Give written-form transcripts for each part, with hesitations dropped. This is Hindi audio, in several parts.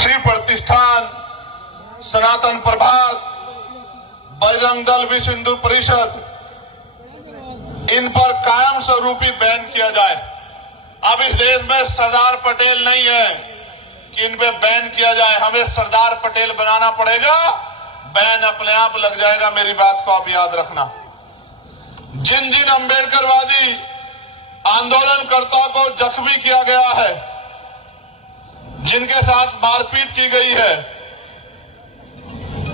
श्री प्रतिष्ठान, सनातन प्रभात, बजरंग दल, विश्व हिंदू परिषद, इन पर कायम स्वरूपी बैन किया जाए। अब इस देश में सरदार पटेल नहीं है कि इन पे बैन किया जाए, हमें सरदार पटेल बनाना पड़ेगा, बैन अपने आप लग जाएगा। मेरी बात को आप याद रखना। जिन जिन अंबेडकरवादी आंदोलनकर्ता को जख्मी किया गया है, जिनके साथ मारपीट की गई है,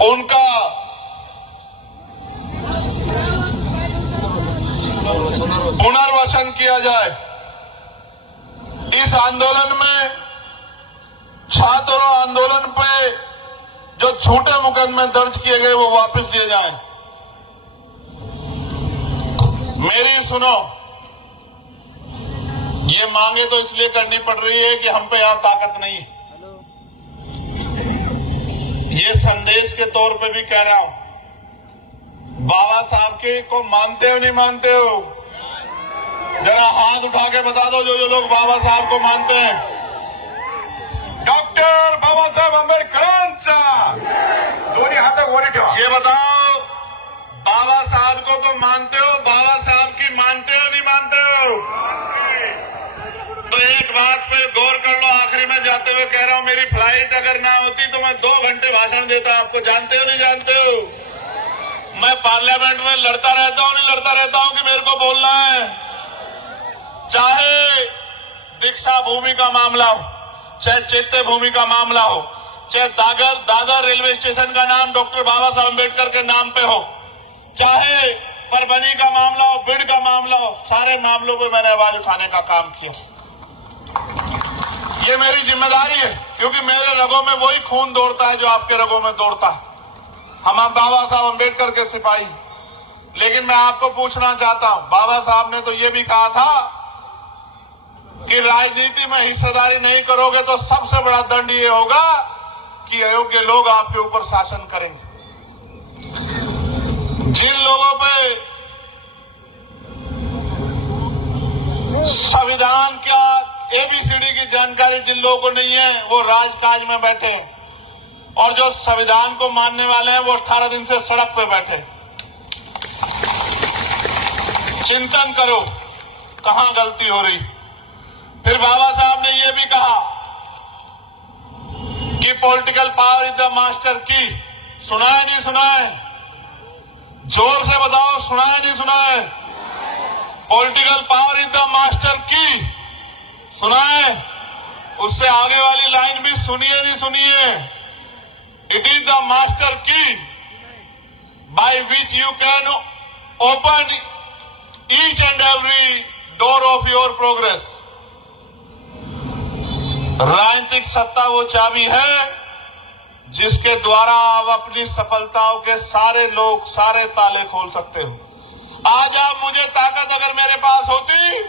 उनका पुनर्वसन किया जाए। इस आंदोलन में छात्रों आंदोलन पे जो झूठे मुकदमे दर्ज किए गए वो वापस दिए जाएं। मेरी सुनो, ये मांगे तो इसलिए करनी पड़ रही है कि हम पे यहां ताकत नहीं है। ये संदेश के तौर पे भी कह रहा हूं, बाबा साहब के को मानते हो नहीं मानते हो? जरा हाथ उठा के बता दो जो लोग बाबा साहब को मानते हैं। डॉक्टर बाबासाहेब आंबेडकरांचा दोन्ही हात वर ठेवा। ये बताओ, बाबा साहब को तो मानते हो, बाबा साहब की मानते हो नहीं मानते हो? तो एक बात पे गौर कर लो, आखिरी में जाते हुए कह रहा हूं, मेरी फ्लाइट अगर ना होती तो मैं 2 घंटे भाषण देता। आपको जानते हो नहीं जानते हो? मैं पार्लियामेंट में लड़ता रहता हूं नहीं लड़ता रहता हूं कि मेरे को बोलना है। चाहे दीक्षा भूमि का मामला हो, चाहे चैत्य भूमि का मामला हो, चाहे दादर रेलवे स्टेशन का नाम डॉक्टर बाबा साहब अम्बेडकर के नाम पे हो, चाहे परभनी का मामला हो, बिड का मामला हो, सारे मामलों पे मैंने आवाज उठाने का काम किया। ये मेरी जिम्मेदारी है, क्योंकि मेरे रगों में वही खून दौड़ता है जो आपके रगों में दौड़ता है। हम बाबा साहब अम्बेडकर के सिपाही। लेकिन मैं आपको पूछना चाहता हूं, बाबा साहब ने तो ये भी कहा था कि राजनीति में हिस्सेदारी नहीं करोगे तो सबसे बड़ा दंड ये होगा कि अयोग्य लोग आपके ऊपर शासन करेंगे। जिन लोगों पे संविधान का ABCD की जानकारी जिन लोगों को नहीं है, वो राजकाज में बैठे हैं, और जो संविधान को मानने वाले हैं वो 18 दिन से सड़क पे बैठे। चिंतन करो कहां गलती हो रही। फिर बाबा साहब ने यह भी कहा कि political power is the master की। सुनाए नहीं सुनाए? जोर से बताओ, सुनाए नहीं सुनाए? Political power is the master की। सुनाए? उससे आगे वाली लाइन भी सुनिए नहीं सुनिए? इट इज द मास्टर की by which you can open each and every door of your progress. राजनीतिक सत्ता वो चाबी है जिसके द्वारा आप अपनी सफलताओं के सारे लोग, सारे ताले खोल सकते हो। आज आप मुझे ताकत अगर मेरे पास होती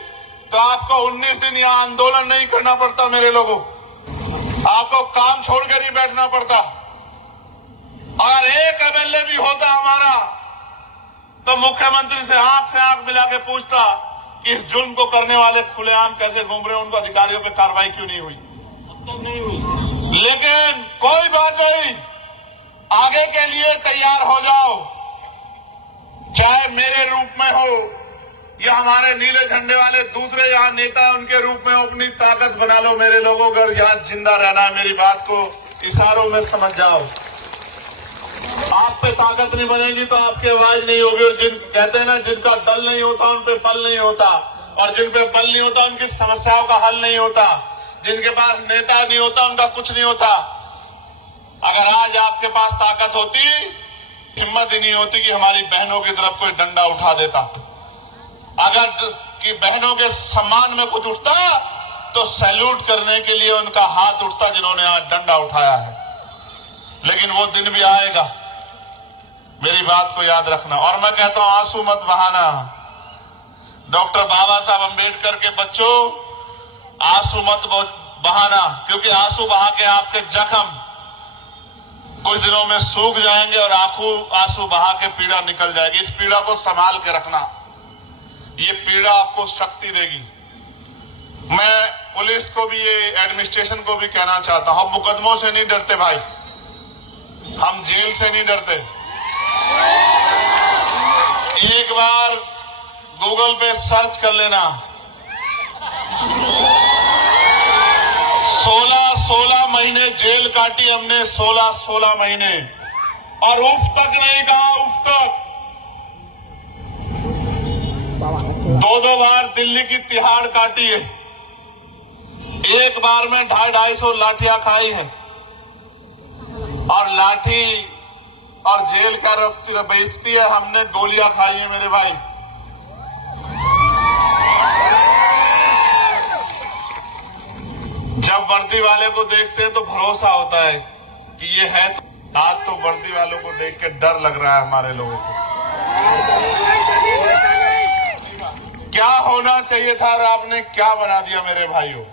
तो आपको 19 दिन यहां आंदोलन नहीं करना पड़ता। मेरे लोगों, आपको काम छोड़कर ही बैठना पड़ता। और एक MLA भी होता हमारा तो मुख्यमंत्री से आंख मिला के पूछता कि इस जुल्म को करने वाले खुलेआम कैसे घूम रहे हैं, उनको अधिकारियों पे कार्रवाई क्यों नहीं हुई? अब तक नहीं हुई। लेकिन कोई बात नहीं, आगे के लिए तैयार हो जाओ, चाहे मेरे रूप में हो या हमारे नीले झंडे वाले दूसरे यहाँ नेता उनके रूप में अपनी ताकत बना लो। मेरे लोगों को यहाँ जिंदा रहना है। मेरी बात को इशारों में समझ जाओ। आप पे ताकत नहीं बनेगी तो आपकी आवाज नहीं होगी। और जिन कहते हैं ना, जिनका दल नहीं होता उन पे बल नहीं होता, और जिन पे बल नहीं होता उनकी समस्याओं का हल नहीं होता, जिनके पास नेता नहीं होता उनका कुछ नहीं होता। अगर आज आपके पास ताकत होती, हिम्मत ही नहीं होती कि हमारी बहनों की तरफ कोई डंडा उठा देता। अगर कि बहनों के सम्मान में कुछ उठता तो सैल्यूट करने के लिए उनका हाथ उठता जिन्होंने आज डंडा उठाया है। लेकिन वो दिन भी आएगा, मेरी बात को याद रखना। और मैं कहता हूं, आंसू मत बहाना। डॉक्टर बाबा साहब अम्बेडकर के बच्चों, आंसू मत बहाना, क्योंकि आंसू बहा के आपके जख्म कुछ दिनों में सूख जाएंगे और आंसू बहा के पीड़ा निकल जाएगी। इस पीड़ा को संभाल के रखना, ये पीड़ा आपको शक्ति देगी। मैं पुलिस को भी, ये एडमिनिस्ट्रेशन को भी कहना चाहता हूं, हम मुकदमों से नहीं डरते भाई, हम जेल से नहीं डरते। एक बार गूगल पे सर्च कर लेना, 16 महीने जेल काटी हमने, 16 महीने, और उफ तक नहीं कहा, उफ तक। 2 बार दिल्ली की तिहाड़ काटी है, एक बार में 250 लाठियां खाई हैं, और लाठी और जेल का बेचती है, हमने गोलियां खाई है मेरे भाई। जब वर्दी वाले को देखते हैं तो भरोसा होता है कि ये है। आज तो वर्दी वालों को देख के डर लग रहा है हमारे लोगों को। क्या होना चाहिए था और आपने क्या बना दिया मेरे भाइयों।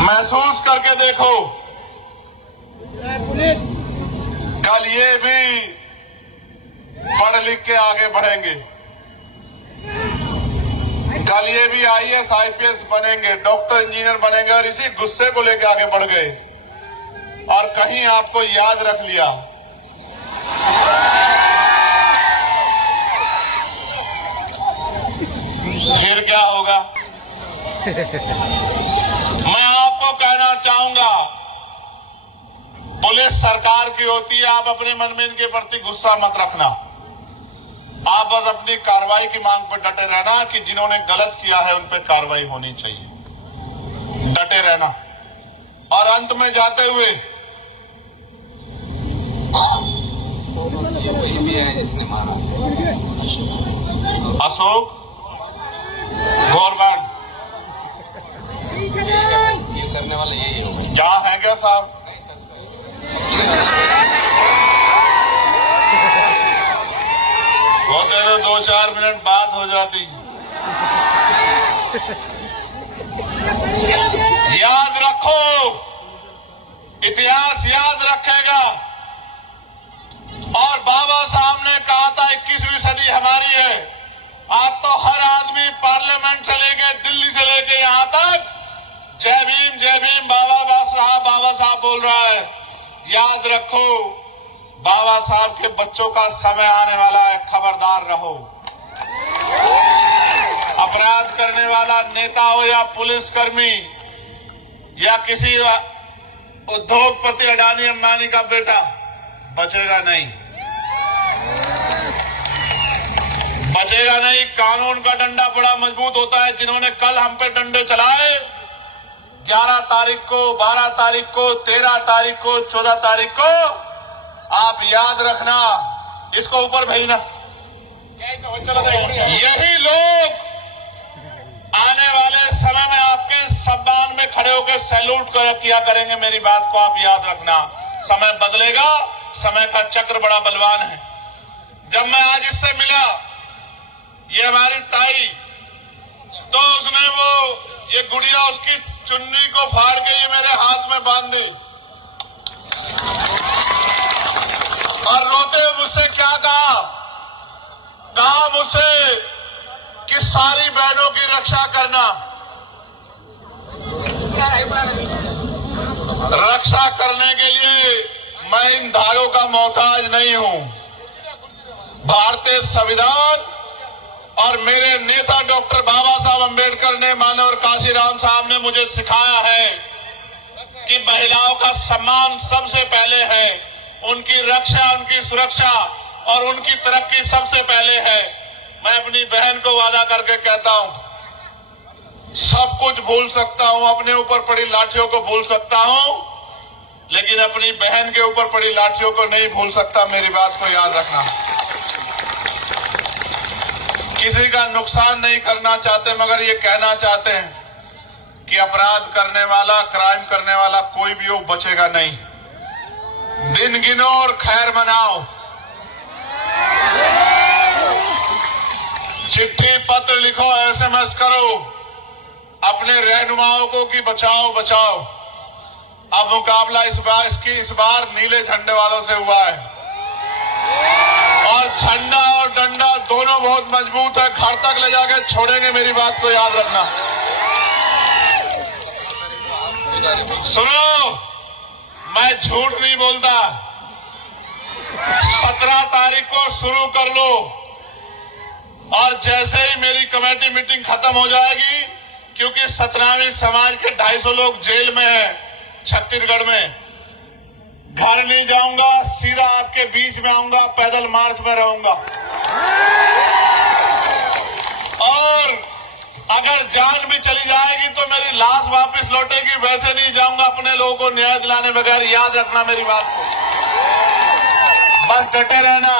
महसूस करके देखो, कल ये भी पढ़ लिख के आगे बढ़ेंगे, कल ये भी IAS IPS बनेंगे, डॉक्टर इंजीनियर बनेंगे, और इसी गुस्से को लेकर आगे बढ़ गए और कहीं आपको याद रख लिया। फिर क्या होगा। मैं आपको कहना चाहूंगा, पुलिस सरकार की होती है, आप अपने मन में इनके प्रति गुस्सा मत रखना, आप बस अपनी कार्रवाई की मांग पर डटे रहना कि जिन्होंने गलत किया है उन पर कार्रवाई होनी चाहिए, डटे रहना। और अंत में जाते हुए, अशोक गवर्नमेंट करने वाला यही क्या है क्या साहब। होते तो 2-4 मिनट बात हो जाती। याद रखो, इतिहास याद रखेगा। और बाबा साहब ने कहा था 21वीं सदी हमारी है। आज तो हर आदमी पार्लियामेंट से लेके दिल्ली से लेके यहां तक जय भीम बाबा साहब बोल रहा है। याद रखो, बाबा साहब के बच्चों का समय आने वाला है, खबरदार रहो। अपराध करने वाला नेता हो या पुलिसकर्मी या किसी उद्योगपति अडानी अंबानी का बेटा, बचेगा नहीं, बचेगा नहीं। कानून का डंडा बड़ा मजबूत होता है। जिन्होंने कल हम पे डंडे चलाए, 11 तारीख को, 12 तारीख को, 13 तारीख को, 14 तारीख को, आप याद रखना, इसको ऊपर भेजना। यही लोग आने वाले समय में आपके सम्मान में खड़े होकर सैल्यूट किया करेंगे। मेरी बात को आप याद रखना। समय बदलेगा, समय का चक्र बड़ा बलवान है। जब मैं आज इससे मिला, ये हमारी ताई, तो उसने ये गुड़िया उसकी चुन्नी को फाड़ के ये मेरे हाथ में बांध दी और रोते मुझसे क्या कहा मुझसे कि सारी बहनों की रक्षा करना, रक्षा करने के लिए मैं इन धागों का मोहताज नहीं हूं। भारतीय संविधान और मेरे नेता डॉक्टर बाबा साहब अम्बेडकर ने, मानव काशीराम साहब ने मुझे सिखाया है कि महिलाओं का सम्मान सबसे पहले है, उनकी रक्षा, उनकी सुरक्षा और उनकी तरक्की सबसे पहले है। मैं अपनी बहन को वादा करके कहता हूं, सब कुछ भूल सकता हूं, अपने ऊपर पड़ी लाठियों को भूल सकता हूं, लेकिन अपनी बहन के ऊपर पड़ी लाठियों को नहीं भूल सकता। मेरी बात को याद रखना। किसी का नुकसान नहीं करना चाहते, मगर ये कहना चाहते हैं कि अपराध करने वाला, क्राइम करने वाला कोई भी हो, बचेगा नहीं। दिन गिनो और खैर मनाओ। चिट्ठी पत्र लिखो, SMS करो अपने रहनुमाओं को कि बचाओ बचाओ। अब मुकाबला इस बार नीले झंडे वालों से हुआ है और झंडा और डंडा दोनों बहुत मजबूत है, घर तक ले जाके छोड़ेंगे। मेरी बात को याद रखना। सुनो, मैं झूठ नहीं बोलता। 17 तारीख को शुरू कर लो और जैसे ही मेरी कमेटी मीटिंग खत्म हो जाएगी, क्योंकि 17वीं समाज के 250 लोग जेल में है छत्तीसगढ़ में, घर नहीं जाऊंगा, सीधा आपके बीच में आऊंगा, पैदल मार्च में रहूंगा। और अगर जान भी चली जाएगी तो मेरी लाश वापस लौटेगी, वैसे नहीं जाऊंगा अपने लोगों को न्याय दिलाने बगैर। याद रखना मेरी बात को, बस डटे रहना।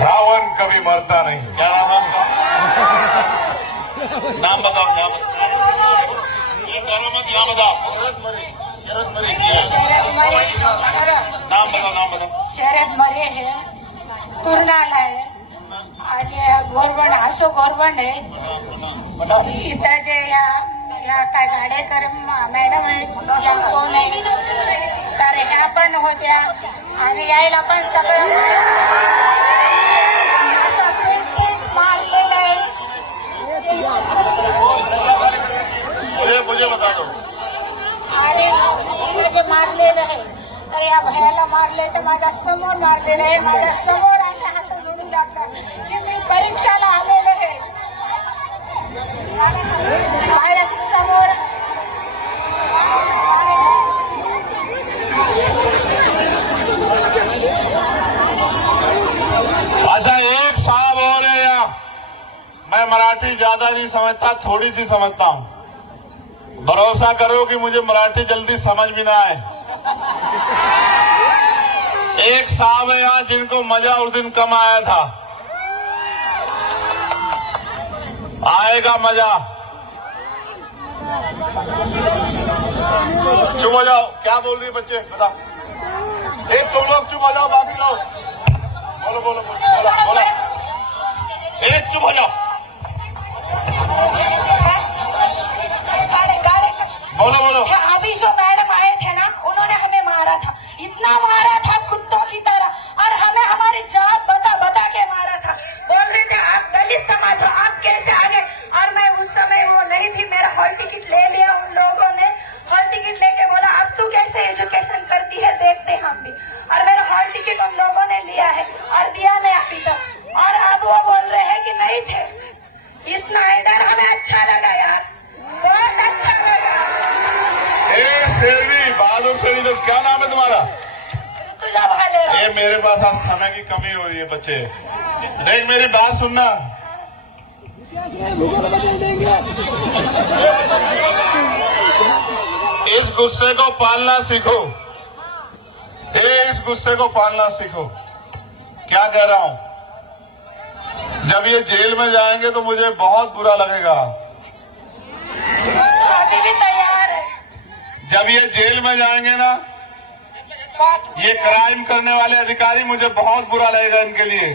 रावण कभी मरता नहीं। क्या नाम है आपका? नाम बताओ, नाम बताओ। ये करो मत, यहाँ बताओ। नाम बताओ, नाम बताओ। शरद मरे है, तुरनाला है आणि गोरवण अशोक गोरवण आहे इथं जे या काय गाडेकर मॅडम आहेत या कोण आहे तर ह्या पण होत्या आणि यायला पण सगळं मारलेलं आहे. मुझे बता दो। आणि हे जे मारलेलं आहे तर या भयाला मारले तर माझ्या समोर मारलेलं आहे. माझ्या समोर अशा हात जोडून टाकतात की मी परीक्षाला आलेले आहे. माझ्या समोर अच्छा, एक साहब और है यहाँ। मैं मराठी ज्यादा नहीं समझता, थोड़ी सी समझता हूँ। भरोसा करो कि मुझे मराठी जल्दी समझ भी ना आए। एक साहब है यहाँ जिनको मजा उस दिन कम आया था, आएगा मजा। चुप हो जाओ, क्या बोल रही है बच्चे बताओ। एक तुम लोग चुप हो जाओ, बाकी लोग बोलो बोलो बोलो बोलो। एक चुप हो जाओ, बोलो बोलो। अभी जो मैडम आए थे ना उन्होंने हमें मारा था, इतना मारा था कुत्तों की तरह और हमें हमारी जात बता बता के मारा था। बोल रहे थे आप दलित समाज हो, आप कैसे आगे। और मैं उस समय वो नहीं थी, मेरा हॉल टिकट ले लिया उन लोगों ने। हॉल टिकट लेके बोला अब तू कैसे एजुकेशन करती है देखते हम भी। और मेरा हॉल टिकट उन लोगों ने लिया है और दिया नहीं अभी तक। और अब वो बोल रहे हैं कि नहीं थे। इतना डर हमें अच्छा लगा यार, बहुत अच्छा लगा। शेरवी बहादुर शेरवी, तो क्या नाम है तुम्हारा? ये मेरे पास आज समय की कमी हो रही है बच्चे। देख मेरी बात सुनना, इस गुस्से को पालना सीखो। इस गुस्से को पालना सीखो। क्या कह रहा हूं, जब ये जेल में जाएंगे तो मुझे बहुत बुरा लगेगा। अभी भी तैयार है। जब ये जेल में जाएंगे ना, ये क्राइम करने वाले अधिकारी, मुझे बहुत बुरा लगेगा इनके लिए,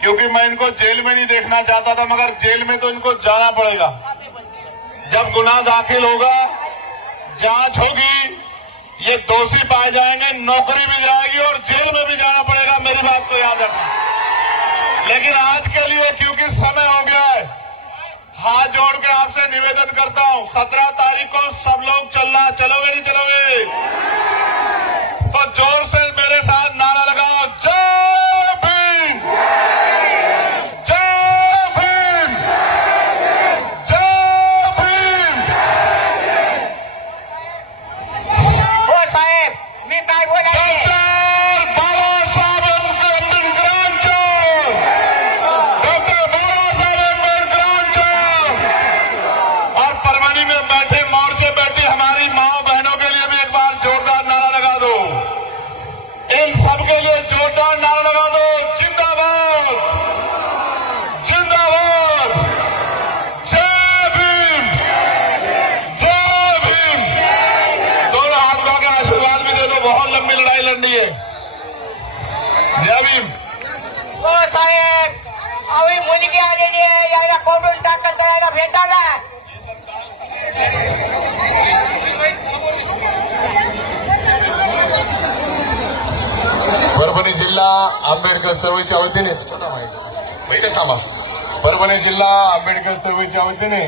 क्योंकि मैं इनको जेल में नहीं देखना चाहता था, मगर जेल में तो इनको जाना पड़ेगा। जब गुनाह दाखिल होगा, जांच होगी, ये दोषी पाए जाएंगे, नौकरी भी जाएगी और जेल में भी जाना पड़ेगा। मेरी बात को याद रखना। लेकिन आज के लिए क्योंकि समय हो गया है, हाथ जोड़ के आपसे निवेदन करता हूं, 17 तारीख को सब लोग चलना। चलोगे नहीं चलोगे? तो जोर से मेरे साथ नारा लगाओ, जय भीम, जय भीम, जय भीम। हो साहेब, मी काय बोलायचे? डॉक्टर बाबासाहेब आंबेडकरांच्या, डॉक्टर बाबासाहेब आंबेडकरांच्या। और परभणी में बैठे, मोर्चे बैठी हमारी माओ बहनों के लिए भी एक बार जोरदार नारा लगा दो। इन सबके लिए जोरदार नारा लगा दो, जिंदाबाद, जिंदाबाद, जय भीम, जय भीम। दोनों हाथ उठा के आशीर्वाद भी दे दो, बहुत लंबी लड़ाई लड़नी है। जय भीम। हो साहेब, अवी मुलगी आलेली आहे, याला कोंडून टाकत जायला भेटायला. परभणी जिल्हा आंबेडकर चळवळीच्या वतीने परभणी जिल्हा आंबेडकर चळवळीच्या वतीने